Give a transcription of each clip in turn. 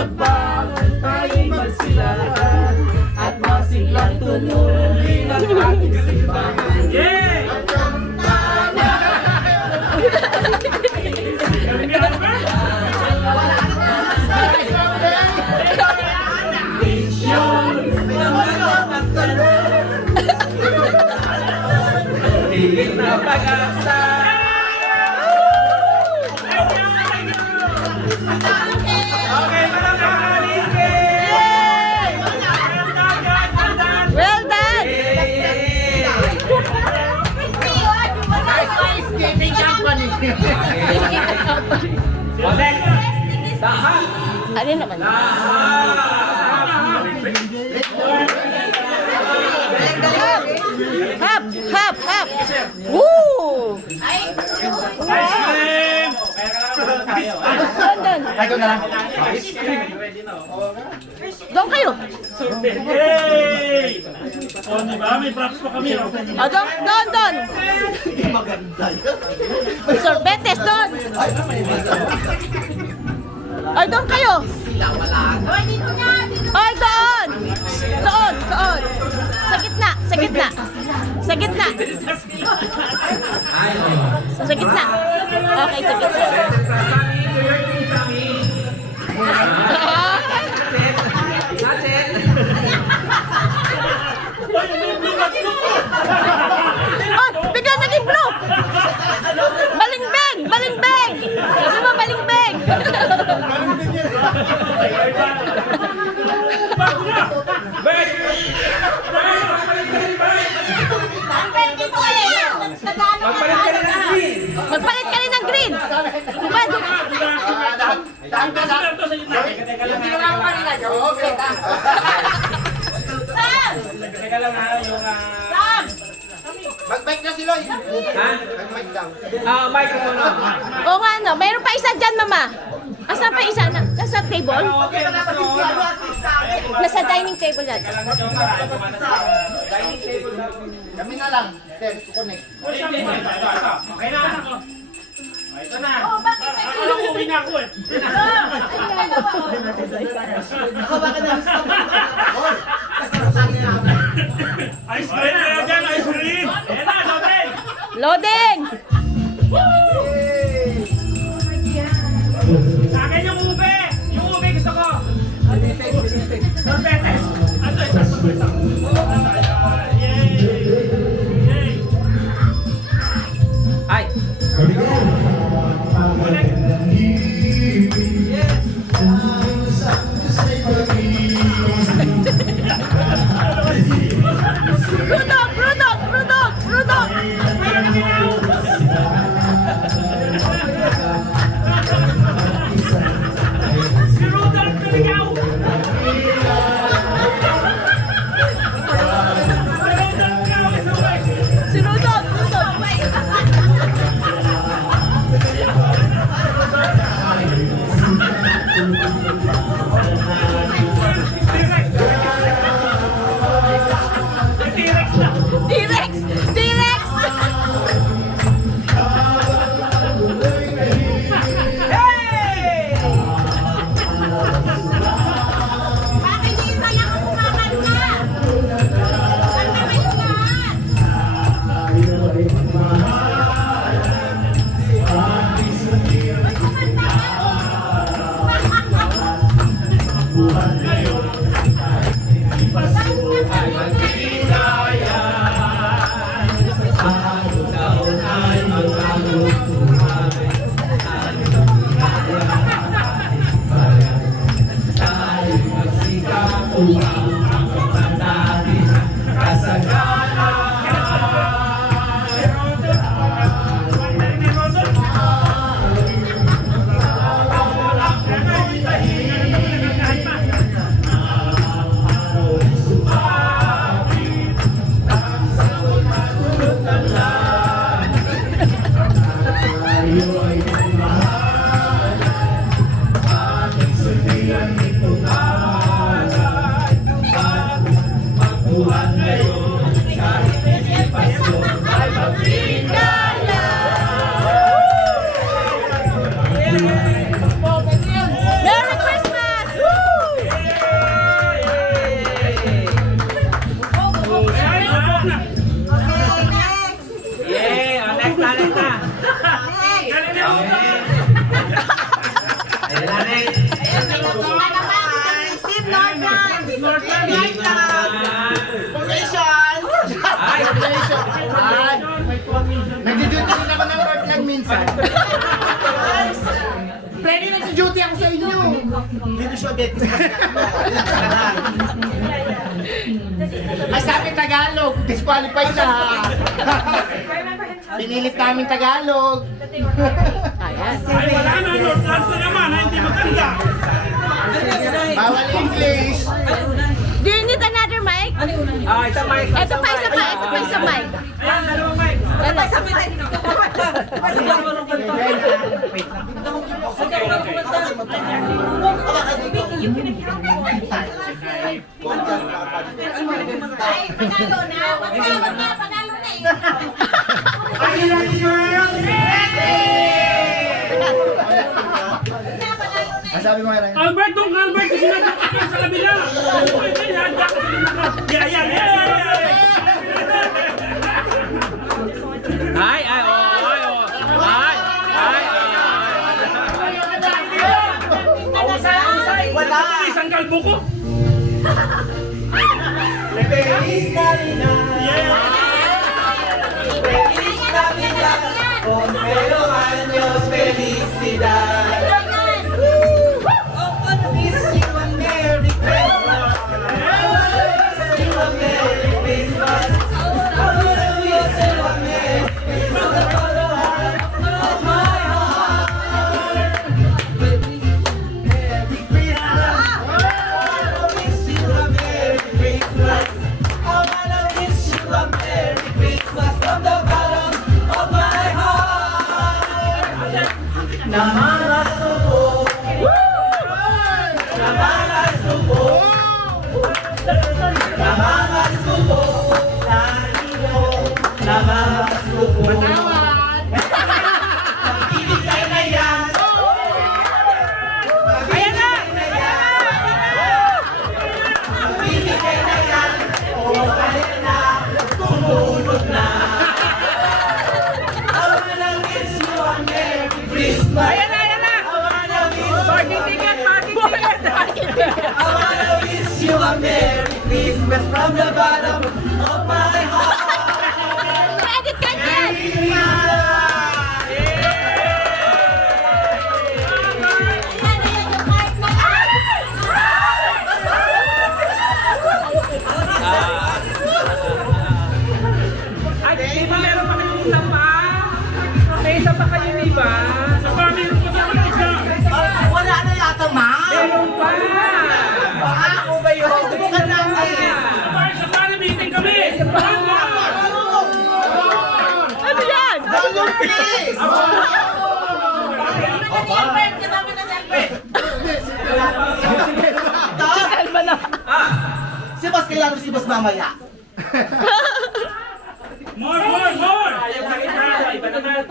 magbangon tayo'y magsilahan at masiglang tunurin ang ating simbahan. Yeah! Misyon ng mga tanong, higit na pag-asa. Okay, Well done! Escaping company. Ano naman? Hap! Hap! Hap! Woo! Doon! Ikaw na lang. Doon kayo! Hey! O, diba? May props pa kami. O, doon! Sorbetes, doon! Ay, doon kayo! Ay, doon! Doon! Sa gitna! Sa gitna! Sa gitna! Sa gitna! Okay, sa gitna. Oh, bigla naging blue! Balingbeng! Balingbeng! Sabi mo, balingbeng! Magpalit ka rin ng green! Mag-bike na si Loy. Mag-bike daw. Microphone na. Oo nga, no. Mayroon pa isa dyan, mama. Asan pa isa? Nasa table? Nasa dining table dyan. Kami na lang. Then, connect. Okay na, anak ko. Ito na. Uwi na ako eh. Ice cream na dyan, ice cream. Ayan na, loading. Loading! Sa akin yung ube. Yung ube gusto ko. Sorbetes. Ano, isa. Yay. Yay. Ay! Rudok! Rudok! Rudok! Rudok! Si Rudolph Naligaw. Si Rudok! Rudok! T-Rex na. T-Rex! T-Rex! Merry Christmas! Woo! Yeah, oh, next na, next na. Galileo. Ayan na, next. Ay, Nag-duty din ako ng Northland minsan. Pwede nag-duty ako sa inyo. Dito siya, Betis. Ay, sabi Tagalog, disqualified na. Pinilit namin Tagalog. Ayan. Ay, wala na. Northlands na naman. Hindi maganda. Bawal English. Do you need another mic? ah, isang mic. Ito pa, isa pa, ito pa, isa mic. Ayan, dalawang mic. Ang sabi mo nga rin. Albert, doon ka, Albert. Kasi nagkakakit sa kabila. Ay, ay, oh, ay, oh. Ay, ay, ay. Wala. Isang kalbo ko. Feliz Navidad. Feliz Navidad. Prospero años, felicidad. Wish you a Merry Christmas. Wish you a Merry Christmas. I wanna wish you a Merry Christmas from the bottom of my heart. Merry Christmas. I wanna wish you a Merry Christmas. I wanna wish you a Merry Christmas from the bottom of my heart. Namamasuko. Namamasuko. Namamasuko sa iyo. Namamasuko. Ibigay na yan. Ayan na! Ibigay na yan. O balik na. Tumulog na. I wanna wish you a Merry Christmas. Ayan na, ayan na. I wanna wish you a Merry I wanna wish you a Merry Christmas from the bottom of my heart. Edit ka dyan! Ay, di ba meron pa kayong isa pa? May isa pa kayo, di ba? Sa pamilya ko naman isa. Wala na yata, ma. Meron pa! Baka ako ba yun? Subukan natin. Sa pamilya meeting kami. Ano yan? Volume, please. Kalma na. Si Boss, kailangan si Boss mamaya. More, more, more. Iba naman.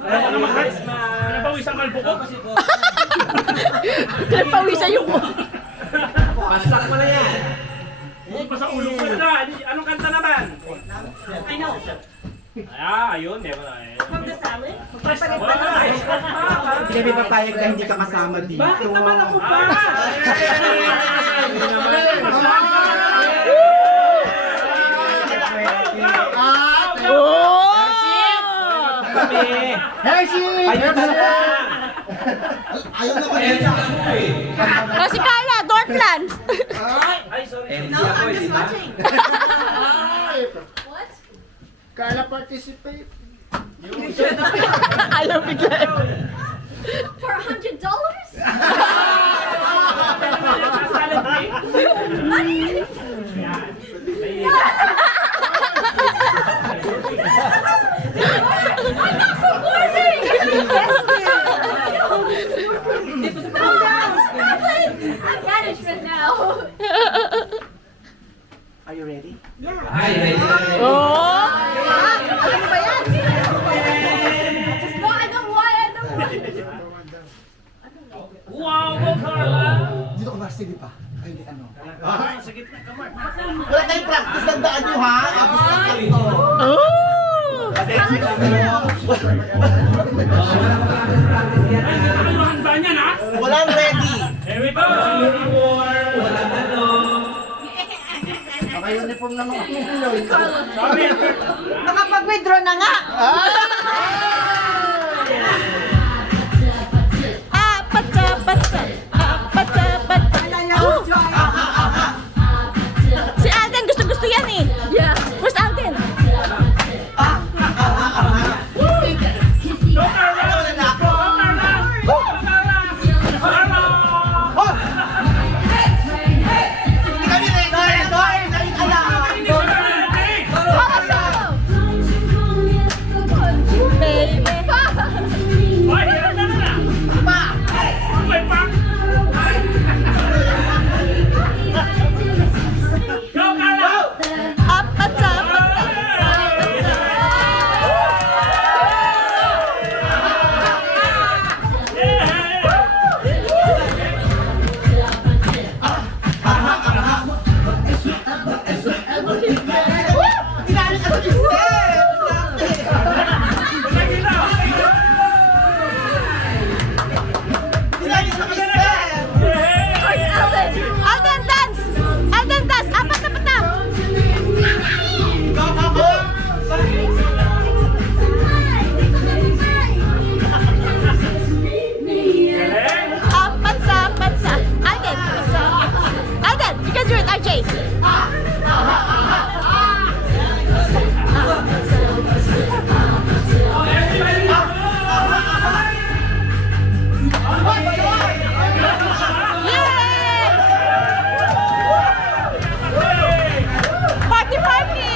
Ano naman, guys? Pinapawisang kalbo ko. Pawisan yung Pasak mo na yan. Huwag pa sa ulo ko na. Anong kanta naman? I know. Ah, ayun. Meron na eh. From the salad? Hindi kami papayag na hindi ka kasama dito. Bakit naman ako pa? Oh! Kami. Hershey! Ayun na lang. Ayaw na MC ako eh. Oh, si Carla, Dortland. Ay, sorry. MC ako eh, di ba? Carla, participate. Ayaw bigla. For $100? I'm management now. Are you ready? Ay, ready. Oh! Ano ba yan? No, I don't want it. Wow, Carla! Dito ka ba, sige pa. Ay, hindi ano. Sa gitna ka, Mark. Wala tayong practice, tandaan nyo ha. Abis na kanto. Oh! Ano handa niyan, ha? Walang ready. Here we go! Wala na, no? Naka-uniform na mga Sorry. Nakapag-withdraw na nga. Oh! Si Alden gusto yan eh. Yeah. Where's Alden? Hindi kami ready. Sorry, Baby. Ay, hirap na na. May pa. Go, Carla! Tinalik ka sa step. Tinalik ka sa step. Alden dance! Alden dance! Apat na patang! Go, go, go. Apat sa. Alden! Alden! You can do it, RJ! Yay! Party, party!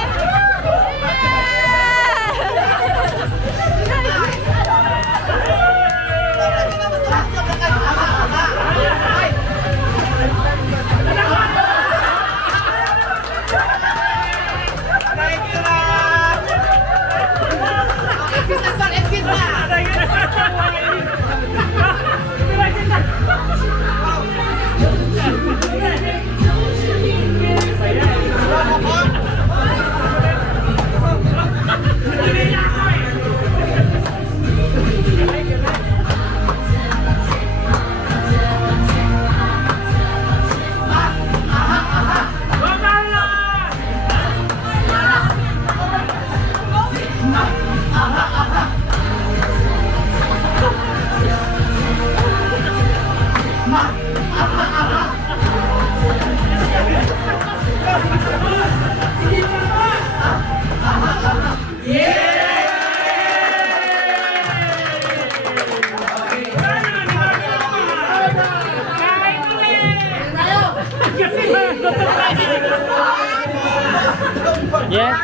Yes?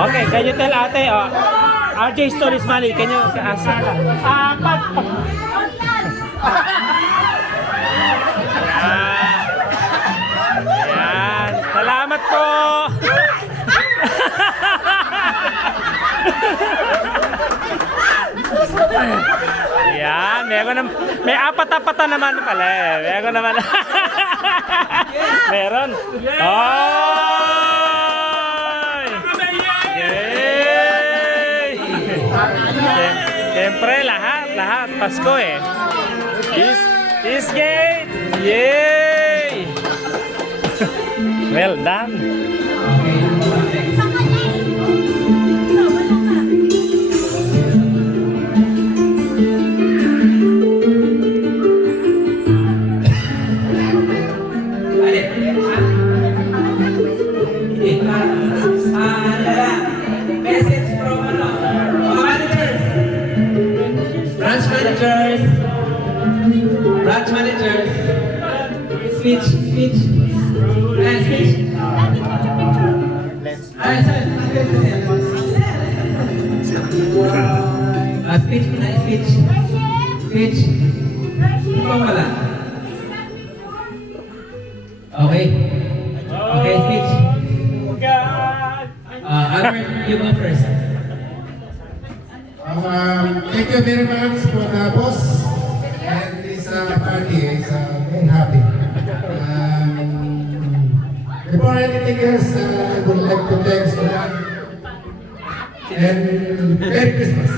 Okay, can you tell ate, RJ Stories Money, can you ask? Apat. Yan. Salamat po. Yan, may apat-apatan naman pala eh. Meron naman. Meron. Oh! Yay! Siyempre, lahat. Pasko eh. This gate! Yay! Well done. Message from branch managers, speech. Speech. Ikaw wala. Okay, speech. Albert, you go first. Thank you very much for the boss and this party. It's very happy. Before anything else, I would like to thank Sudan and Merry Christmas.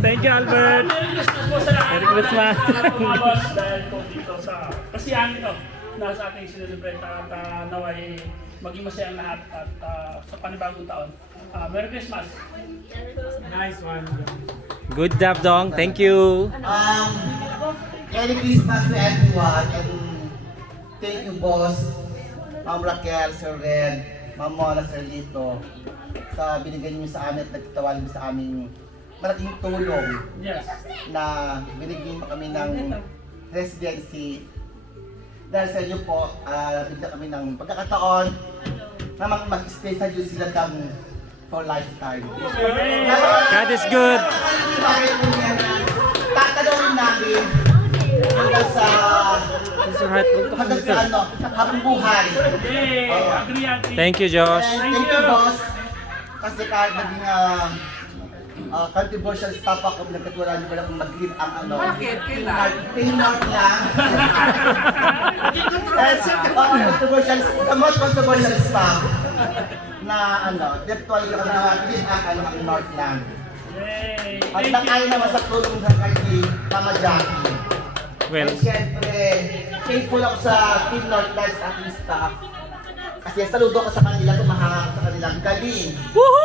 Thank you, Albert. Merry Christmas po sa lahat. Merry Christmas. Mga boss, dahil po dito sa kasiyahan ito na sa ating sinelebrate at naway maging masaya ang lahat at sa panibagong taon. Merry Christmas. Nice one. Good job, Dong. Thank you. Merry Christmas to everyone and thank you, boss, Ma'am Raquel, Sir Red, Ma'am Mona, Sir Lito, sa binigay niyo sa amin at nagtawalin sa aming malaking tulong Yes. na binigyan mo kami ng residency. Dahil sa inyo po, bigyan kami ng pagkakataon na mag-stay sa New Zealand for lifetime. God is good. Tatanungin namin hanggang sa habang buhay. Yay! Agree, agree. Thank you, Josh. Thank you, boss. Kasi kahit naging controversial stuff ako, nagkatwala niyo pala kung mag-lead ang ano. Bakit? Kailan? Painor lang. Controversial, the most controversial stuff na ano, virtual yung lead ang Northland. Yay! At Thank you. nakaya naman sa tulong ng kay Mama Jackie. Well, At syempre, thankful ako sa Team Northland sa ating staff. Kasi saludo ko sa kanila, tumahanga sa kanilang galing. woohoo!